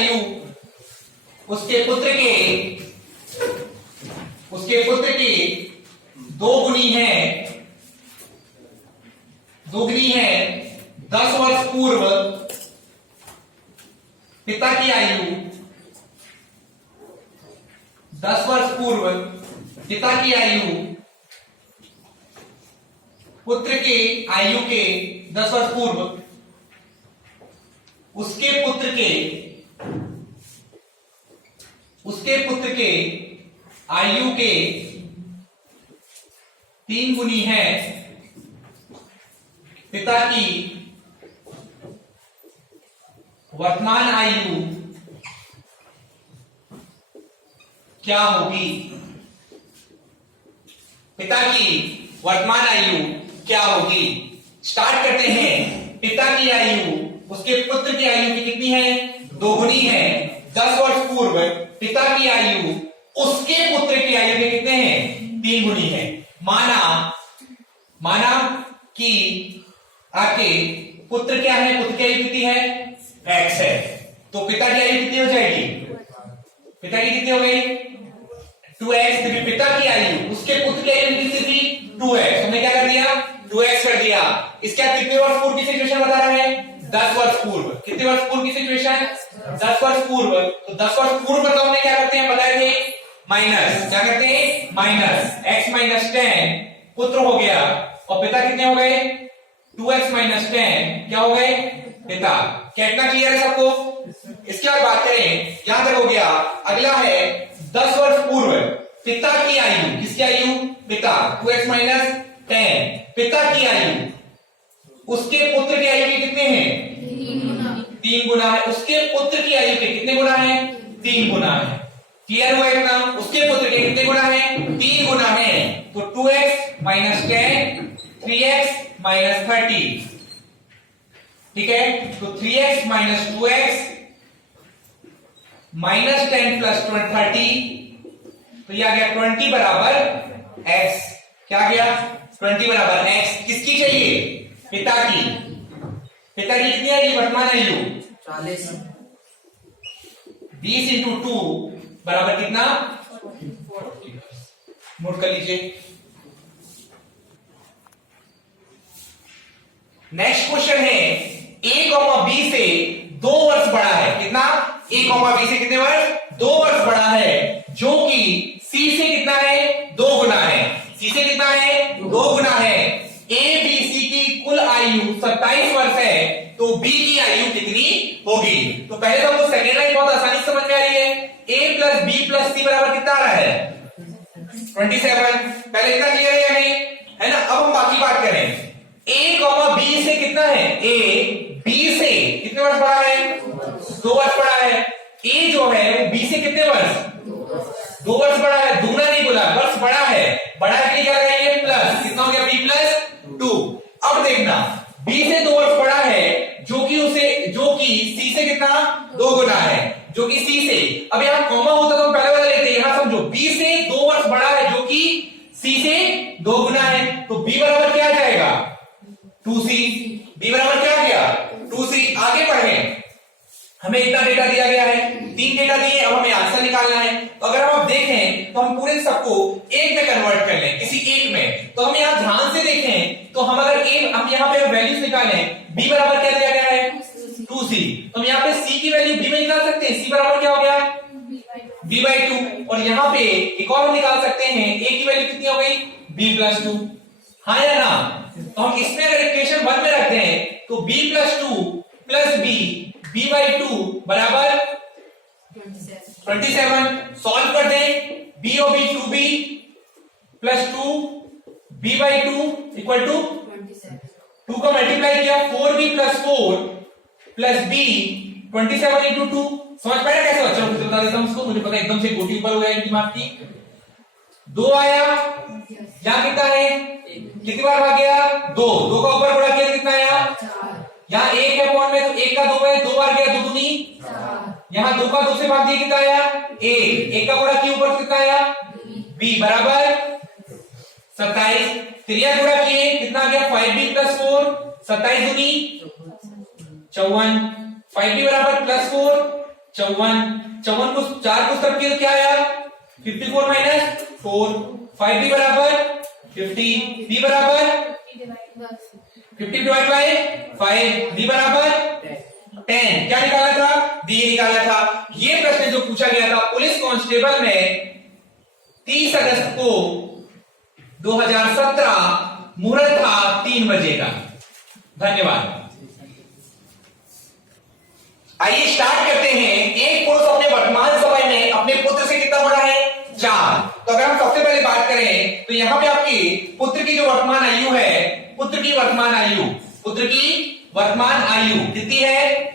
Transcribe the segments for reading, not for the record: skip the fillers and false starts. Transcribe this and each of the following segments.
आयु उसके पुत्र के दोगुनी है 10 वर्ष पूर्व पिता की आयु 10 वर्ष पूर्व पिता की आयु पुत्र के आयु के 10 वर्ष पूर्व उसके पुत्र के आयु के 3 गुनी है पिता की वर्तमान आयु क्या होगी? पिता की वर्तमान आयु क्या होगी? स्टार्ट करते हैं। पिता की आयु उसके पुत्र की आयु की कितनी है? दोगुनी है। 10 वर्ष पूर्व पिता की आयु उसके पुत्र की आयु के कितने हैं? 3 गुनी है। माना कि आके पुत्र क्या है? पुत्र की आयु कितनी है? x है। तो पिता की आयु कितनी हो जाएगी? पिता की कितनी हो गई? 2x। पिता की आयु उसके पुत्र की आयु कितनी थी? 2x। हमने क्या कर दिया? 2x कर दिया। इसका कितने वर्ष पूर्व की सिचुएशन बता रहा है? 10 वर्ष पूर्व। कितने वर्ष पूर्व की सिचुएशन? 10 वर्ष पूर्व। तो 10 वर्ष पूर्व तो हमने क्या करते हैं बताए थे? माइनस। क्या करते हैं? माइनस x माइनस 10 पुत्र हो गया और पिता कितने हो गए? 2x माइनस 10 क्या हो गए? पिता। क्या इतना क्लियर है सबको? इसके बाद बात करें, यहां तक हो गया। अगला है 10 वर्ष पूर्व पिता की आयु। किसकी आयु? पिता। 2x माइनस 10 पिता की आयु उसके पुत्र की आयु के कितने हैं? 3 गुना है। उसके पुत्र की आयु के कितने गुना है? 3 गुना है। क्लियर हुआ इतना? उसके पुत्र के कितने गुना है? 3 गुना है। तो 2x माइनस 10 3x माइनस 30। ठीक है, तो 3x minus 2x minus 10 plus 30 तो यह आ गया 20 बराबर x। क्या आ गया? 20 बराबर x। किसकी चाहिए? पिता की। पिता की कितनी आएगी वर्तमान आयु? 40। 20 इंटू 2 बराबर कितना? नोट कर लीजिए। नेक्स्ट क्वेश्चन है a, b से 2 वर्ष बड़ा है। कितना? a, b से कितने वर्ष? 2 वर्ष बड़ा है, जो कि c से कितना है? 2 गुना है। c से कितना है? 2 गुना है। a, b, c की कुल आयु 27 वर्ष है, तो b की आयु कितनी होगी? तो पहले तो हमको सेकेंड लाइन बहुत आसानी से समझ में आ रही है। a plus b plus c बराबर कितना आ रहा है? 27। पहले इतना क्लियर है या नहीं? है ना? अब हम बाकी बात करें। a, b से कितना है? a b से कितने वर्ष बड़ा है? 2 वर्ष बड़ा है। a जो है वो b से कितने वर्ष? 2 वर्ष बड़ा है। दूना नहीं बोला, वर्ष बड़ा है। बड़ा के लिए क्या करेंगे? प्लस। कितना हो गया? b plus 2। अब देखना, b से 2 वर्ष बड़ा है, जो कि c से कितना? 2 गुना है, जो कि c से। अब यहां कॉमा होता तो हम पहले वाला लेते। यहां समझो, b से 2 वर्ष बड़ा है, जो कि c से 2 गुना है, तो b बराबर क्या आ जाएगा? 2c। b बराबर क्या आ गया? 2c। आगे बढ़े, हमें इतना डेटा दिया गया है, 3 डेटा दिए, अब हमें आंसर निकालना है। तो अगर हम देखें तो हम पूरे सबको एक में कन्वर्ट कर लें, किसी एक में। तो हम यहां ध्यान से देखें तो हम अगर हम यहां पे वैल्यूज निकालें, b बराबर क्या दिया गया है? 2c। तो हम यहां पे c की वैल्यू b में निकाल सकते हैं। c बराबर क्या हो गया? b/2। और यहां पे एक और हम निकाल सकते हैं, a की वैल्यू कितनी हो गई? b+2। हाँ या ना? तो हम इसमें अगर इक्वेशन 1 में रखते हैं तो b+2 प्लस b/2 बराबर 27। सॉल्व कर दें, b और b 2b plus 2 b/2 equal to 2 का मल्टीप्लाई किया 4b plus 4 plus b 27 into 2। समझ पाया कैसे? अच्छा बता देता हूं उसको, मुझे पता एकदम से गोटी ऊपर हो गया इनकी मार्क की। 2 आया, यहां कितना है? कितनी बार भाग गया? 2। 2 का ऊपर गुणा किया कितना आया? 4। यहाँ 1 है पॉइंट में, तो 1 का 2 है, 2 बार गया 2 दूनी 4। यहाँ 2 का 2 से भाग दिया कितना आया? 1 का गुणा किया ऊपर कितना आया? b बराबर 27। क्रिया गुणा किए कितना आ गया? 5b प्लस 4 27 दूनी 54। 5b बराबर प्लस 4 54 को 4 को सब किया तो क्या आया 54 माइनस 4 5 भी बराबर 50 बी बराबर 50 डिवाइड बाय 5 डी बराबर 10 क्या निकाला था डी निकाला था। ये प्रश्न जो पूछा गया था पुलिस कांस्टेबल में 30 अगस्त को 2017 मुहूर्त था 3 बजे का। धन्यवाद। आइए स्टार्ट करते हैं। एक पुरुष अपने वर्तमान समय में अपने पुत्र से कितना हो रहा है 4। तो अगर हम सबसे पहले बात करें तो यहां पे आपकी पुत्र की जो वर्तमान आयु है पुत्र की वर्तमान आयु कितनी है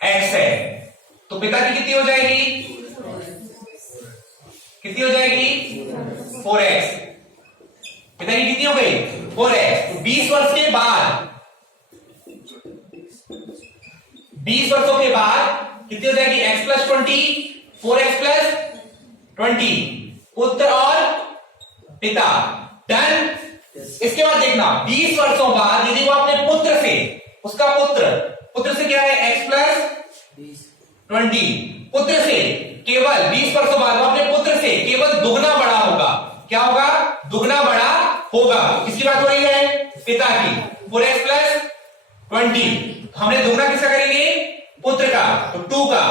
x है। तो पिता की कितनी हो जाएगी 4x। पिता की कितनी हो गई 4x। तो 20 वर्ष के बाद 20 वर्षों के बाद कितनी हो जाएगी x प्लस 20 4x प्लस 20 पुत्र और पिता। डन। इसके बाद देखना 20 वर्षों बाद यदि वो अपने पुत्र से उसका पुत्र से क्या है x प्लस 20 पुत्र से केवल 20 वर्षों बाद वो अपने पुत्र से केवल दुगना बड़ा होगा। क्या होगा दुगना बड़ा होगा। किसकी बात हो रही है पिता की 4x प्लस 20। हमने दुगना किसका करेंगे पुत्र का तो 2 का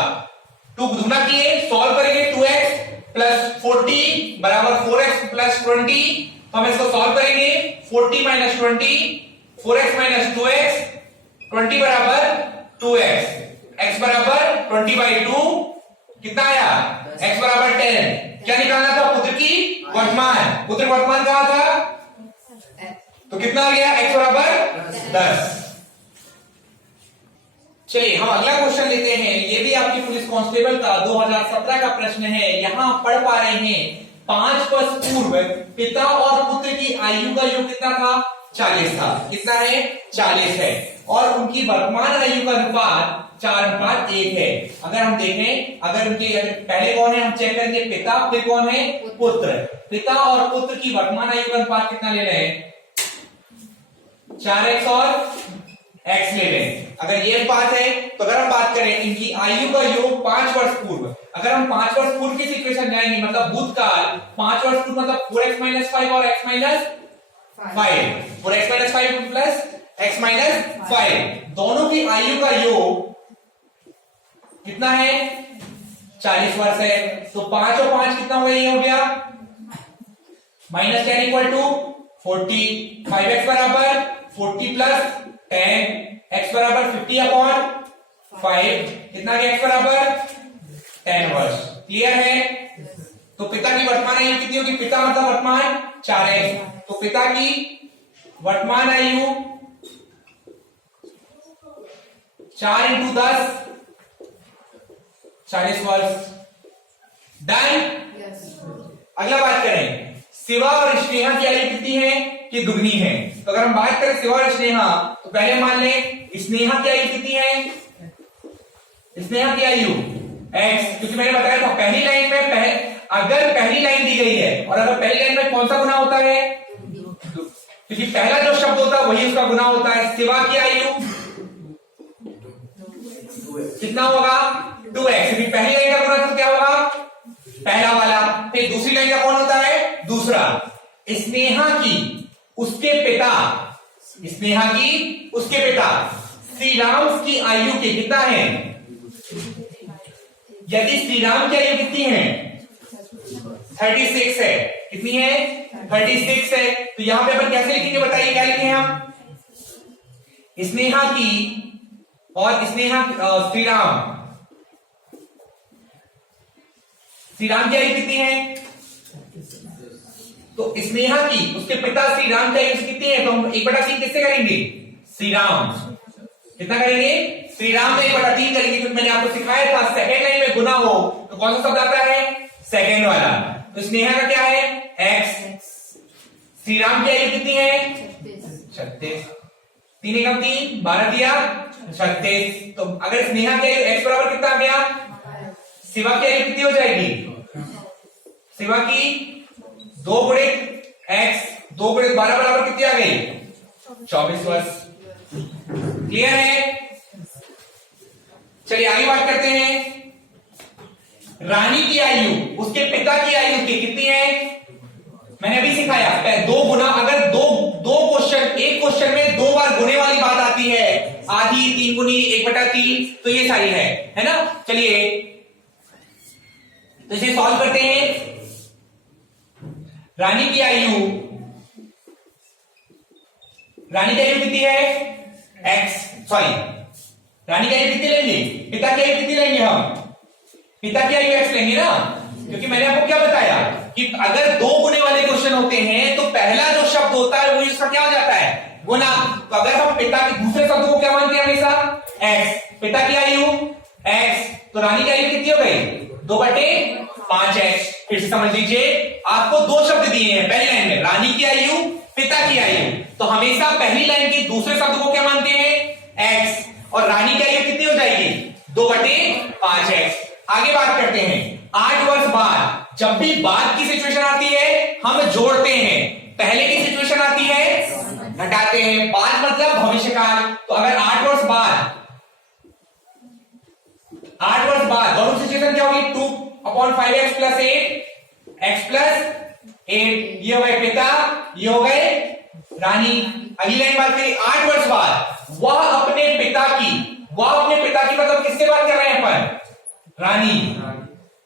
2 दुगना किए सॉल्व करेंगे 2x प्लस 40 बराबर 4x प्लस 20। हम इसको सॉल्व करेंगे 40 माइनस 20 4x माइनस 2x 20 बराबर 2x x बराबर 20/2 कितना आया x बराबर 10। क्या निकालना था पुत्र की वर्तमान कहां था तो कितना आ गया x बराबर 10। चलिए हम अगला क्वेश्चन लेते हैं। ये भी आपकी पुलिस कांस्टेबल का 2017 का प्रश्न है। यहां पढ़ पा रहे हैं 5 वर्ष पूर्व पिता और पुत्र की आयु का योग कितना था 40 था। कितना है 40 है और उनकी वर्तमान आयु का अनुपात 4:1 है। अगर हम देखें अगर पहले कौन है हम चेक करेंगे पिता फिर कौन है पुत्र। पिता और पुत्र की वर्तमान आयु का अनुपात कितना ले रहे हैं 4x और x ले लें। अगर ये बात है तो अगर हम बात करें इनकी आयु का योग 5 वर्ष पूर्व। अगर हम 5 वर्ष पूर्व की इक्वेशन जाएंगे मतलब भूतकाल 5 वर्ष पूर्व मतलब 4x माइनस 5 और x minus 5 4x minus 5 plus x minus 5 दोनों की आयु का योग कितना है 40 वर्ष है। तो 5 और 5 कितना हो गया माइनस 10 इक्वल टू 40 5x बराबर 40 प्लस 10 x बराबर 50/5 कितना गया x बराबर 10 वर्ष। क्लियर है। तो पिता की वर्तमान आयु कितनी होगी पिता मतलब वर्तमान 4x तो पिता की वर्तमान आयु 4 × 10 40 वर्ष। डन। अगला बात करें शिवा और स्नेहा की आयु कितनी है कि दुगनी है। तो अगर हम बात करें शिवा और स्नेहा तो पहले मान लें स्नेहा की आयु कितनी है स्नेहा की आयु x क्योंकि मैंने बताया था पहली लाइन में अगर पहली लाइन दी गई है और अगर पहली लाइन में कौन सा गुना होता है क्योंकि पहला जो शब्द होता है वही उसका गुना होता है। शिवा की आयु कितना होगा 2x क्योंकि पहली लाइन का गुना तो क्या होगा पहला वाला फिर दूसरी लाइन का कौन होता है दूसरा। स्नेहा की उसके पिता श्री राम की आयु के कितना है यदि श्री राम की आयु कितनी है 36 है। कितनी है 36 है। तो यहां पे अपन कैसे लिखेंगे बताइए क्या लिखेंगे हम स्नेहा की और श्री राम की आयु कितनी है तो स्नेहा की उसके पिता श्री राम की आयु कितनी है तो हम 1/3 किससे करेंगे श्री राम कितना करेंगे श्री राम में 1/3 करेंगे क्योंकि मैंने आपको सिखाया था सेकेंड लाइन में गुना हो तो कौन सा शब्द आता है सेकेंड वाला। तो स्नेहा का क्या है x श्री राम की आयु कितनी है 36 3 × 3 12 दिया 36। तो अगर स्नेहा की आयु x बराबर कितना आ गया शिवा की आयु कितनी हो जाएगी शिवा की 2 × x 2 × 12 बराबर कितनी आ गई 24 वर्ष। क्लियर है। चलिए आगे बात करते हैं रानी की आयु उसके पिता की आयु की कितनी है, मैंने अभी सिखाया, दो गुना। अगर दो क्वेश्चन, एक क्वेश्चन में दो बार गुने वाली बात आती है, आधी, 3 गुनी, 1/3, तो ये सारी है ना। चलिए तो इसे सॉल्व करते हैं। रानी की आयु कितनी है, रानी की आयु कितनी लेंगे, पिता की आयु कितनी लेंगे, हम पिता की आयु x लेंगे ना, क्योंकि मैंने आपको क्या बताया कि अगर दो गुने वाले क्वेश्चन होते हैं तो पहला जो शब्द होता है वो इसका क्या हो जाता है, गुना। तो अगर हम पिता के दूसरे शब्द को क्या मानते हैं हमेशा, x, पिता की आयु x, तो रानी की आयु कितनी हो गई, 2/5x। फिर से समझ लीजिए, आपको दो शब्द दिए हैं पहली लाइन में, रानी की आयु, पिता की आयु, तो हमेशा पहली लाइन के दूसरे शब्द को क्या मानते हैं, x, और रानी की आयु कितनी हो जाएगी, 2/5x। आगे बात करते हैं, 8 वर्ष बाद जब भी बाद की सिचुएशन आती है हम जोड़ते हैं, पहले की सिचुएशन आती है घटाते हैं। बाद मतलब भविष्यकाल। तो अगर 8 वर्ष बाद दोनों सिचुएशन क्या होगी, 2/5x + 8, x + 8, ये हो गए पिता, ये हो गए रानी। अगली लाइन बात करिए, 8 वर्ष बाद वह अपने पिता की मतलब किससे बात कर रहे हैं अपन, रानी,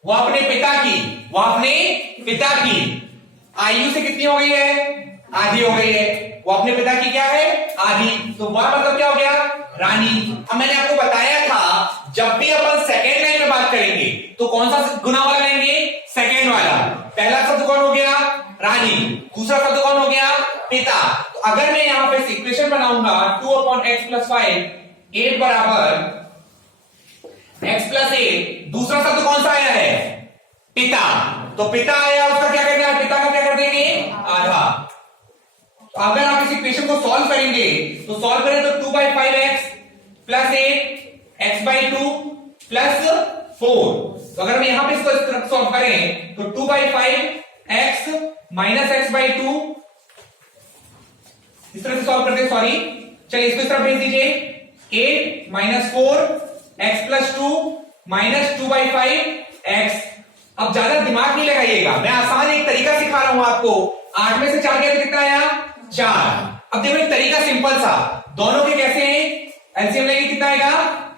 वह अपने पिता की आयु से कितनी हो गई है, आधी हो गई है। वो अपने पिता की क्या है, आधी, तो वह मतलब क्या हो गया, रानी। अब मैंने आपको बताया था जब भी अपन सेकेंड लाइन में बात करेंगे तो कौन सा गुना वाला लेंगे, सेकेंड वाला। पहला शब्द कौन हो गया, रानी, दूसरा शब्द कौन हो गया, पिता। तो अगर मैं यहां पे इक्वेशन बनाऊंगा 2/x + 5, 8 बराबर x + 8, दूसरा शब्द कौन सा आया है, पिता, तो पिता आया, उसका क्या करना है, पिता का क्या कर देंगे, आधा। तो अगर आप इस इक्वेशन को सॉल्व करेंगे तो सॉल्व करें तो 2/5x + 8, x/2 + 4। तो अगर हम यहां पे इसको सॉल्व करें तो 2/5x - x/2, इस तरह से सॉल्व करते हैं, सॉरी, चलिए इसको इस तरफ भेज दीजिए, 8 - 4x + 2 - 2/5x। अब ज्यादा दिमाग नहीं लगाइएगा, मैं आसान एक तरीका सिखा रहा हूं आपको। 8 में से 4 गया तो कितना आया, 4। अब देखो एक तरीका सिंपल सा, दोनों के कैसे हैं, एलसीएम लेंगे कितना आएगा,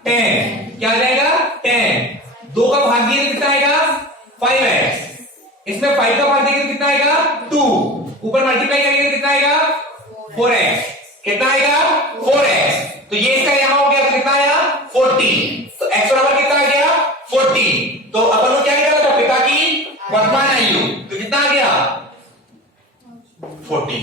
10, क्या आ जाएगा, 10। 2 का भाग दिए तो कितना आएगा, 5x, इसमें 5 का भाग देंगे तो कितना आएगा, 2, ऊपर मल्टीप्लाई करेंगे तो कितना आएगा, 4x, कितना आएगा, 4x। तो ये इसका यहां हो गया तो कितना आया, 40। तो x बराबर कितना आ गया, 40। तो अपन को क्या निकाला था, पिता की वर्तमान आयु, तो कितना आ गया, 40।